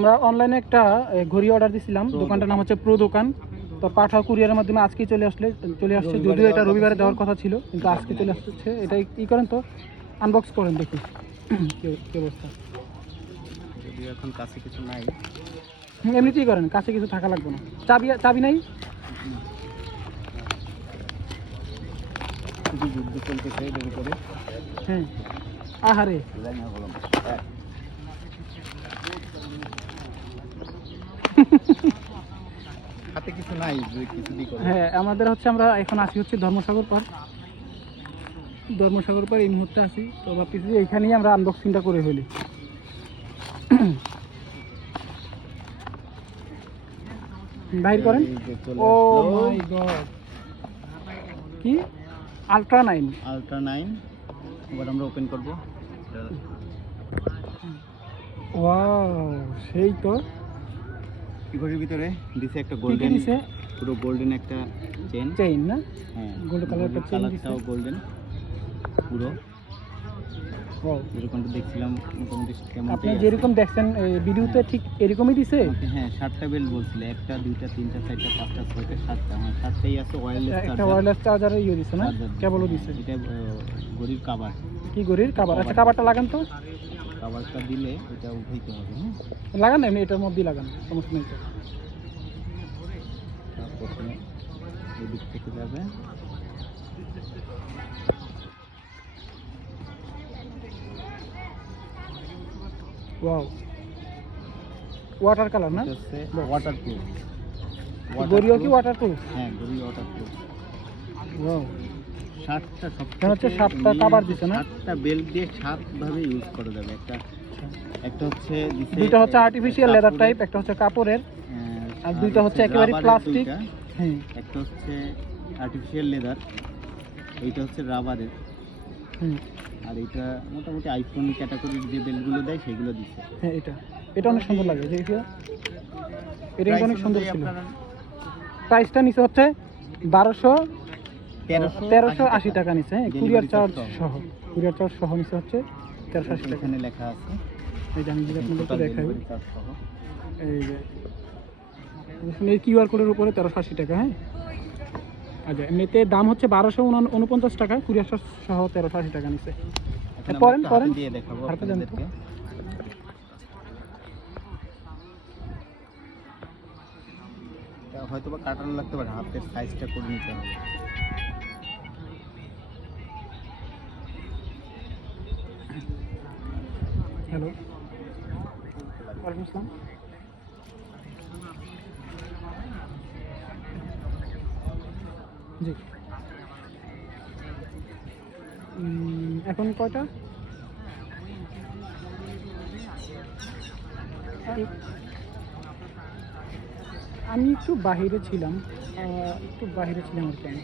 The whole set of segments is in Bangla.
আমরা অনলাইনে একটা ঘড়ি অর্ডার দিয়েছিলাম, দোকানটার নাম হচ্ছে প্রো দোকান। তো পাঠাও কুরিয়ারের মাধ্যমে আজকেই চলে আসছে, যদিও এটা রবিবারে দেওয়ার কথা ছিল, কিন্তু আজকে চলে আসছে। এটাই কি করেন তো, আনবক্স করেন দেখি কি অবস্থা। যদিও এখন কাছে কিছু নাই, এমনিতেই করেন, কাছে কিছু থাকা লাগবে না। চাবি নাই, শুধু যুদ্ধ চলতেছে এর উপরে। হ্যাঁ আহারে, হাতে কিছু নাই, কিছু দিয়ে করে। হ্যাঁ আমাদের হচ্ছে, আমরা এখন আসি হচ্ছে ধর্মসাগর পার। এই মুহূর্তে আসি, তো ভাবতেছি যে এইখানেই আমরা আনবক্সিংটা করে ফেলি। বাহির করেন। ও মাই গড, কি আলট্রা 9? আলট্রা 9 এবার আমরা ওপেন করব। ওয়াও, সেই তো। ঘড়ির ভিতরে দিছে একটা গোল্ডেন, পুরো গোল্ডেন একটা চেইন না? হ্যাঁ, গোল্ডেন কালার একটা চেইন দিছে, কালারটাও গোল্ডেন পুরো। ওয়াও, যেরকমটা দেখছিলাম মোটামুটি কেমন, আপনি যেরকম দেখছেন ভিডিওতে ঠিক এরকমই দিছে। হ্যাঁ 7টা বেল্ট বলছিল, 1টা 2টা 3টা 4টা 5টা 6টা 7টা, হ্যাঁ 7টাই আছে। একটা ওয়্যারলেস চার্জার দিছে না, কেবলও দিছে। এটা ঘড়ির কভার। কি ঘড়ির কভার? আচ্ছা কভারটা লাগান তো। কভারটা দিলে এটা উঠাইতে হবে। হ্যাঁ লাগান, এমনি এটার মধ্যেই লাগান, সমস্যা নেই তো। প্রথমে এই দিক থেকে যাবে, ওয়াও, ওয়াটার কালার না? হচ্ছে ওয়াটারপ্রুফ। ঘড়িও কি ওয়াটারপ্রুফ? হ্যাঁ ঘড়ি ওয়াটারপ্রুফ। ওয়াও, 7টা সব হচ্ছে 7টা কভার দিছে না? 7টা বেল্ট দিয়ে 7 ভাবে ইউজ করা যাবে। একটা হচ্ছে দিছে, দুইটা হচ্ছে আর্টিফিশিয়াল লেদার টাইপ, একটা হচ্ছে কাপড়ের, আর দুইটা হচ্ছে একেবারে প্লাস্টিক। হ্যাঁ, একটা হচ্ছে আর্টিফিশিয়াল লেদার, এইটা হচ্ছে রাবারের। আর এটা মোটামুটি আইফোন ক্যাটাগরির যে বেল্টগুলো দেয় সেগুলো দিচ্ছে। হ্যাঁ এটা অনেক সুন্দর লাগে, দেখিও এটা অনেক সুন্দর ছিল। প্রাইসটা নিচে হচ্ছে 1380 টাকা নিচে। হ্যাঁ, কুরিয়ার চার্জ সহ নিচে হচ্ছে 1380 টাকা। এখানে লেখা আছে, এই যে আমি যদি আপনাদেরকে দেখাই, এই যে এই কিউআর কোডের উপরে 1380 টাকা। হ্যাঁ, আচ্ছা এমনিতে দাম হচ্ছে 1249 টাকা, কুরিয়ার চার্জ সহ 1380 টাকা নিচে। পরেন দিয়ে দেখাবো হাতে দেন তো। আপনাদেরকে। হয়তো বা কাটানো লাগতে পারে, হাতের সাইজটা করে নিতে হবে। হ্যালো, ওয়ালাইকুম আসসালাম। জি, এখন কয়টা? আমি একটু বাহিরে ছিলাম আর কি আমি।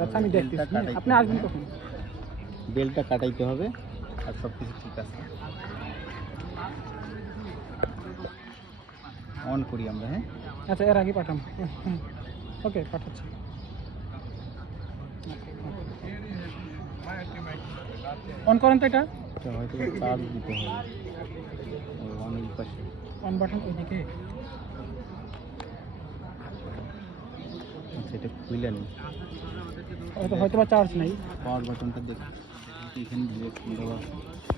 আচ্ছা আমি দেখতেছি, আপনি আসবেন কখন? বেলটা কাটাইতে হবে আর সব কিছু ঠিক আছে। অন করি আমরা। হ্যাঁ আচ্ছা, এর আগে পাঠান। ওকে, পাঠাচ্ছি। অন করেন তো, এটা হয়তো চার্জ দিতে হবে। অনেক পাশে অন বাটন ওইদিকে। আচ্ছা এটা খুলে নিই, হয়তো বা চার্জ নাই। পাওয়ার বাটনটা দেখি এখানে